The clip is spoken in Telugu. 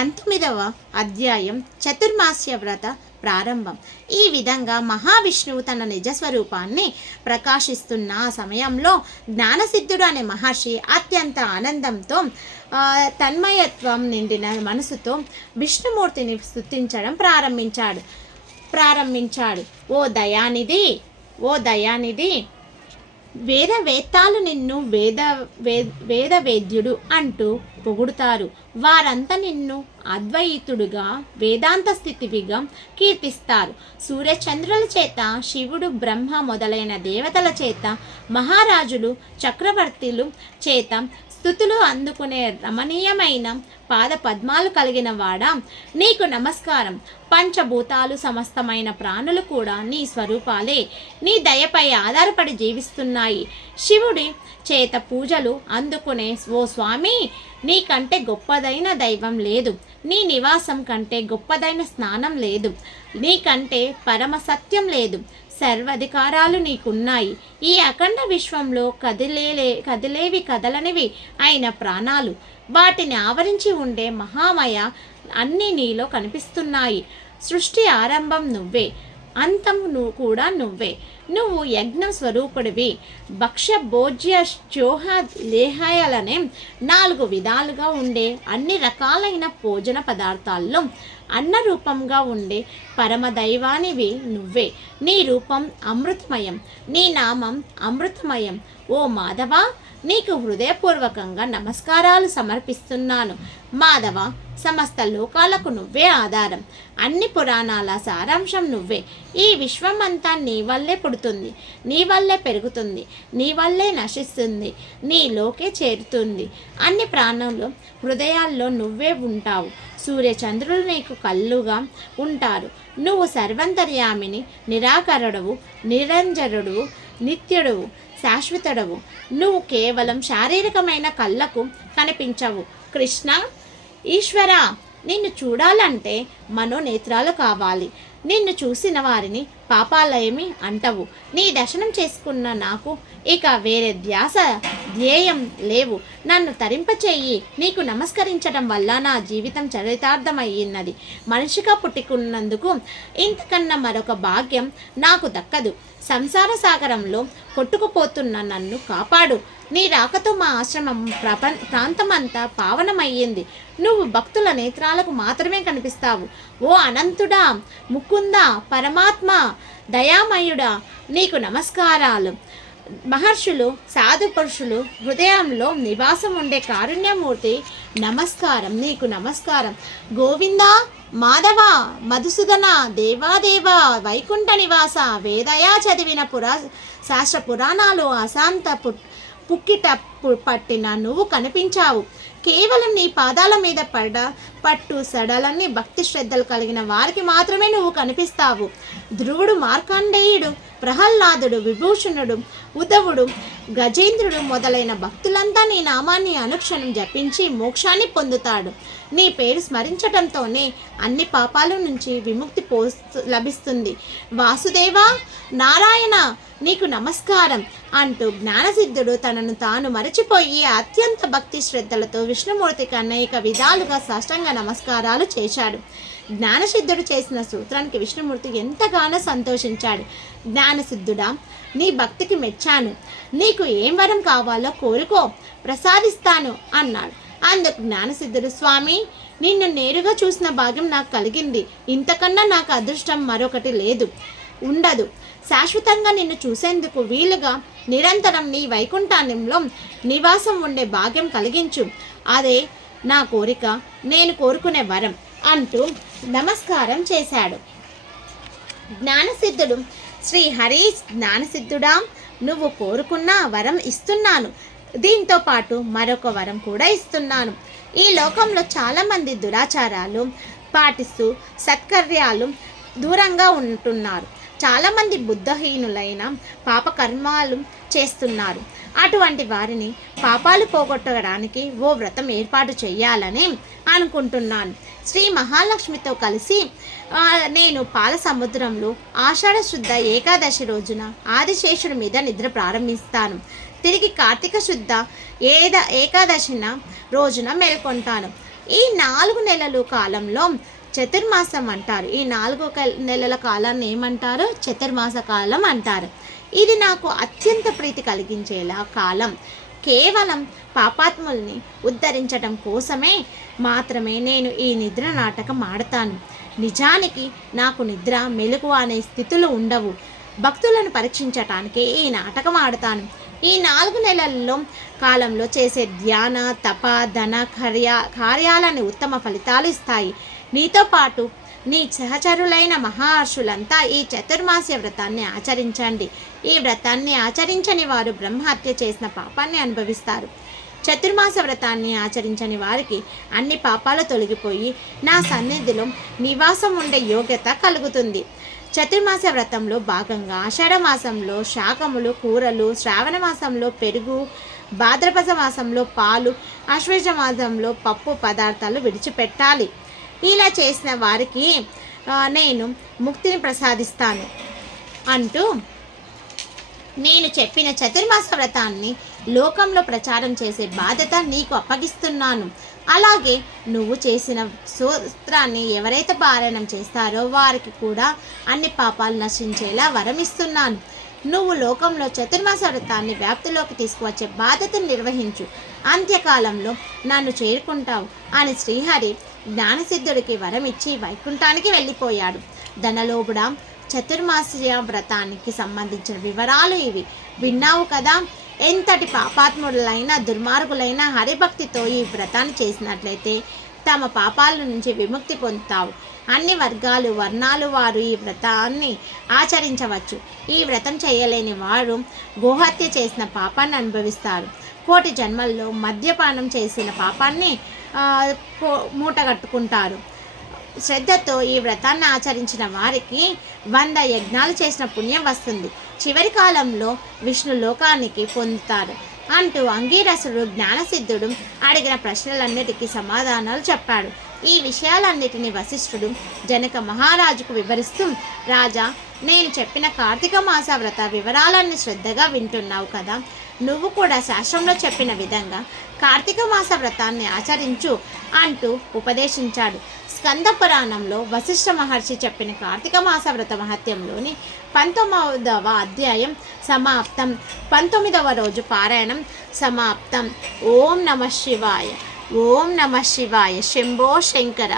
పంతొమ్మిదవ అధ్యాయం చతుర్మాస్య వ్రత ప్రారంభం. ఈ విధంగా మహావిష్ణువు తన నిజస్వరూపాన్ని ప్రకాశిస్తున్న సమయంలో జ్ఞానసిద్ధుడు అనే మహర్షి అత్యంత ఆనందంతో తన్మయత్వం నిండిన మనసుతో విష్ణుమూర్తిని స్థుతించడం ప్రారంభించాడు. ప్రారంభించాడు. ఓ దయానిధి! ఓ దయానిధి! వేదవేత్తాలు నిన్ను వేద వే వేద వేద్యుడు అంటూ పొగుడుతారు. వారంతా నిన్ను అద్వైతుడుగా వేదాంత స్థితివిగా కీర్తిస్తారు. సూర్యచంద్రుల చేత శివుడు బ్రహ్మ మొదలైన దేవతల చేత మహారాజులు చక్రవర్తులు చేత స్థుతులు అందుకునే రమణీయమైన పాద పద్మాలు కలిగిన వాడా? నీకు నమస్కారం. పంచభూతాలు సమస్తమైన ప్రాణులు కూడా నీ స్వరూపాలే. నీ దయపై ఆధారపడి జీవిస్తున్నాయి. శివుడి చేత పూజలు అందుకునే ఓ స్వామి నీకంటే గొప్పదైన దైవం లేదు. నీ నివాసం కంటే గొప్పదైన స్నానం లేదు. నీకంటే పరమ సత్యం లేదు. సర్వధికారాలు నీకున్నాయి. ఈ అఖండ విశ్వంలో కదిలేలే కదిలేవి కదలనివి అయిన ప్రాణాలు. వాటిని ఆవరించి ఉండే మహామయ అన్నీ నీలో కనిపిస్తున్నాయి. సృష్టి ఆరంభం నువ్వే. అంతం నువ్వు కూడా నువ్వే. నువ్వు యజ్ఞ స్వరూపుడివి భక్ష్య భోజ్య చోహ లేహాయాలనే నాలుగు విధాలుగా ఉండే అన్ని రకాలైన భోజన పదార్థాల్లో అన్న రూపంగా ఉండే పరమ దైవానివి నువ్వే. నీ రూపం అమృతమయం. నీ నామం అమృతమయం. ఓ మాధవ నీకు హృదయపూర్వకంగా నమస్కారాలు సమర్పిస్తున్నాను. మాధవ సమస్త లోకాలకు నువ్వే ఆధారం. అన్ని పురాణాల సారాంశం నువ్వే. ఈ విశ్వం అంతా నీ వల్లే పుడుతుంది. నీ వల్లే పెరుగుతుంది. నీ వల్లే నశిస్తుంది. నీలోకే చేరుతుంది. అన్ని ప్రాణులు హృదయాల్లో నువ్వే ఉంటావు. సూర్యచంద్రులు నీకు కళ్ళుగా ఉంటారు. నువ్వు సర్వంతర్యామిని నిరాకరుడవు నిరంజరుడు నిత్యుడువు. శాశ్వతుడవు. నువ్వు కేవలం శారీరకమైన కళ్ళకు కనిపించవు. కృష్ణ ఈశ్వర నిన్ను చూడాలంటే మనోనేత్రాలు కావాలి. నిన్ను చూసిన వారిని పాపాలేమి అంటవు. నీ దర్శనం చేసుకున్న నాకు ఇక వేరే ధ్యాస ధ్యేయం లేవు. నన్ను తరింపచేయి నీకు నమస్కరించడం వల్ల నా జీవితం చరితార్థమయ్యినది మనిషిగా పుట్టుకున్నందుకు ఇంతకన్నా మరొక భాగ్యం నాకు దక్కదు. సంసార సాగరంలో కొట్టుకుపోతున్న నన్ను కాపాడు. నీ రాకతో మా ఆశ్రమం ప్రపం ప్రాంతమంతా పావనమయ్యింది. నువ్వు భక్తుల నేత్రాలకు మాత్రమే కనిపిస్తావు. ఓ అనంతుడా ముకుందా పరమాత్మ దయామయుడా నీకు నమస్కారాలు. మహర్షులు సాధు పురుషులు హృదయంలో నివాసం ఉండే కారుణ్యమూర్తి నమస్కారం నీకు నమస్కారం. గోవింద మాధవ మధుసూదన దేవాదేవ వైకుంఠ నివాస వేదయా చదివిన పురా శాస్త్ర పురాణాలు అశాంత పు పుక్కిట పట్టిన నువ్వు కనిపించావు. కేవలం నీ పాదాల మీద పడ పట్టు సడలన్నీ భక్తి శ్రద్ధలు కలిగిన వారికి మాత్రమే నువ్వు కనిపిస్తావు. ధ్రువుడు మార్కండేయుడు ప్రహ్లాదుడు విభూషణుడు ఉదవుడు గజేంద్రుడు మొదలైన భక్తులంతా నీ నామాన్ని అనుక్షణం జపించి మోక్షాన్ని పొందుతాడు. నీ పేరు స్మరించటంతోనే అన్ని పాపాల నుంచి విముక్తి పో లభిస్తుంది. వాసుదేవా నారాయణ నీకు నమస్కారం అంటూ జ్ఞానసిద్ధుడు తనను తాను మరచిపోయి అత్యంత భక్తి శ్రద్ధలతో విష్ణుమూర్తికి అనేక విధాలుగా సాష్టంగ నమస్కారాలు చేశాడు. జ్ఞానసిద్ధుడు చేసిన సూత్రానికి విష్ణుమూర్తి ఎంతగానో సంతోషించాడు. జ్ఞానసిద్ధుడా నీ భక్తికి మెచ్చాను. నీకు ఏం వరం కావాలో కోరుకో ప్రసాదిస్తాను అన్నాడు. అందుకు జ్ఞానసిద్ధుడు స్వామి నిన్ను నేరుగా చూసిన భాగ్యం నాకు కలిగింది. ఇంతకన్నా నాకు అదృష్టం మరొకటి లేదు. ఉండదు. శాశ్వతంగా నిన్ను చూసేందుకు వీలుగా నిరంతరం నీ వైకుంఠాన్యంలో నివాసం ఉండే భాగ్యం కలిగించు. అదే నా కోరిక నేను కోరుకునే వరం అంటూ నమస్కారం చేశాడు. జ్ఞానసిద్ధుడు శ్రీ హరి జ్ఞానసిద్ధుడా నువ్వు కోరుకున్న వరం ఇస్తున్నాను. దీంతో పాటు మరొక వరం కూడా ఇస్తున్నాను. ఈ లోకంలో చాలామంది దురాచారాలు పాటిస్తూ సత్కర్యాలు దూరంగా ఉంటున్నారు. చాలామంది బుద్ధహీనులైన పాపకర్మాలు చేస్తున్నారు. అటువంటి వారిని పాపాలు పోగొట్టడానికి ఓ వ్రతం ఏర్పాటు చేయాలని అనుకుంటున్నాను. శ్రీ మహాలక్ష్మితో కలిసి నేను పాల సముద్రంలో ఆషాఢ శుద్ధ ఏకాదశి రోజున ఆదిశేషుడి మీద నిద్ర ప్రారంభిస్తాను. తిరిగి కార్తీక శుద్ధ ఏద ఏకాదశిన రోజున మేల్కొంటాను. ఈ నాలుగు నెలలు కాలంలో చతుర్మాసం అంటారు. ఈ నాలుగు నెలల కాలాన్ని ఏమంటారు? చతుర్మాస కాలం అంటారు. ఇది నాకు అత్యంత ప్రీతి కలిగించేలా కాలం. కేవలం పాపాత్ముల్ని ఉద్ధరించడం కోసమే మాత్రమే నేను ఈ నిద్ర నాటకం ఆడతాను. నిజానికి నాకు నిద్ర మెలకువ అనే స్థితులు ఉండవు. భక్తులను పరీక్షించటానికి ఈ నాటకం ఆడతాను. ఈ నాలుగు నెలల్లో కాలంలో చేసే ధ్యాన తప ధన కార్య కార్యాలని ఉత్తమ ఫలితాలు ఇస్తాయి. నీతో పాటు నీ సహచరులైన మహర్షులంతా ఈ చతుర్మాస్య వ్రతాన్ని ఆచరించండి. ఈ వ్రతాన్ని ఆచరించని వారు బ్రహ్మహత్య చేసిన పాపాన్ని అనుభవిస్తారు. చతుర్మాస వ్రతాన్ని ఆచరించని వారికి అన్ని పాపాలు తొలగిపోయి నా సన్నిధిలో నివాసం ఉండే యోగ్యత కలుగుతుంది. చతుర్మాస వ్రతంలో భాగంగా ఆషాఢ మాసంలో శాకములు కూరలు శ్రావణ మాసంలో పెరుగు భాద్రపద మాసంలో పాలు ఆశ్వేజ మాసంలో పప్పు పదార్థాలు విడిచిపెట్టాలి. ఇలా చేసిన వారికి నేను ముక్తిని ప్రసాదిస్తాను అంటూ నేను చెప్పిన చతుర్మాస వ్రతాన్ని లోకంలో ప్రచారం చేసే బాధ్యత నీకు అప్పగిస్తున్నాను. అలాగే నువ్వు చేసిన సూత్రాన్ని ఎవరైతే పారాయణం చేస్తారో వారికి కూడా అన్ని పాపాలు నశించేలా వరమిస్తున్నాను. నువ్వు లోకంలో చతుర్మాస వ్రతాన్ని వ్యాప్తిలోకి తీసుకువచ్చే బాధ్యతను నిర్వహించు. అంత్యకాలంలో నన్ను చేరుకుంటావు అని శ్రీహరి జ్ఞానసిద్ధుడికి వరం ఇచ్చి వైకుంఠానికి వెళ్ళిపోయాడు. ధనలోబుడా చతుర్మాస్య వ్రతానికి సంబంధించిన వివరాలు ఇవి. విన్నావు కదా ఎంతటి పాపాత్ములైన దుర్మార్గులైన హరిభక్తితో ఈ వ్రతాన్ని చేసినట్లయితే తమ పాపాల నుంచి విముక్తి పొందుతావు. అన్ని వర్గాలు వర్ణాలు వారు ఈ వ్రతాన్ని ఆచరించవచ్చు. ఈ వ్రతం చేయలేని వారు గోహత్య చేసిన పాపాన్ని అనుభవిస్తారు. కోటి జన్మల్లో మద్యపానం చేసిన పాపాన్ని మూట కట్టుకుంటారు. శ్రద్ధతో ఈ వ్రతాన్ని ఆచరించిన వారికి వంద యజ్ఞాలు చేసిన పుణ్యం వస్తుంది. చివరి కాలంలో విష్ణు లోకానికి పొందుతారు అంటూ అంగీరసుడు జ్ఞానసిద్ధుడు అడిగిన ప్రశ్నలన్నిటికీ సమాధానాలు చెప్పాడు. ఈ విషయాలన్నిటిని వశిష్ఠుడు జనక మహారాజుకు వివరిస్తూ రాజా నేను చెప్పిన కార్తీక మాస వ్రత వివరాలన్నీ శ్రద్ధగా వింటున్నావు కదా. నువ్వు కూడా శాస్త్రంలో చెప్పిన విధంగా కార్తీక మాస వ్రతాన్ని ఆచరించు అంటూ ఉపదేశించాడు. స్కంద పురాణంలో వశిష్ఠ మహర్షి చెప్పిన కార్తీక మాస వ్రత మహత్యంలోని పంతొమ్మిదవ అధ్యాయం సమాప్తం. పంతొమ్మిదవ రోజు పారాయణం సమాప్తం. ఓం నమ శివాయ. ఓం నమ శివాయ. శంభో శంకర.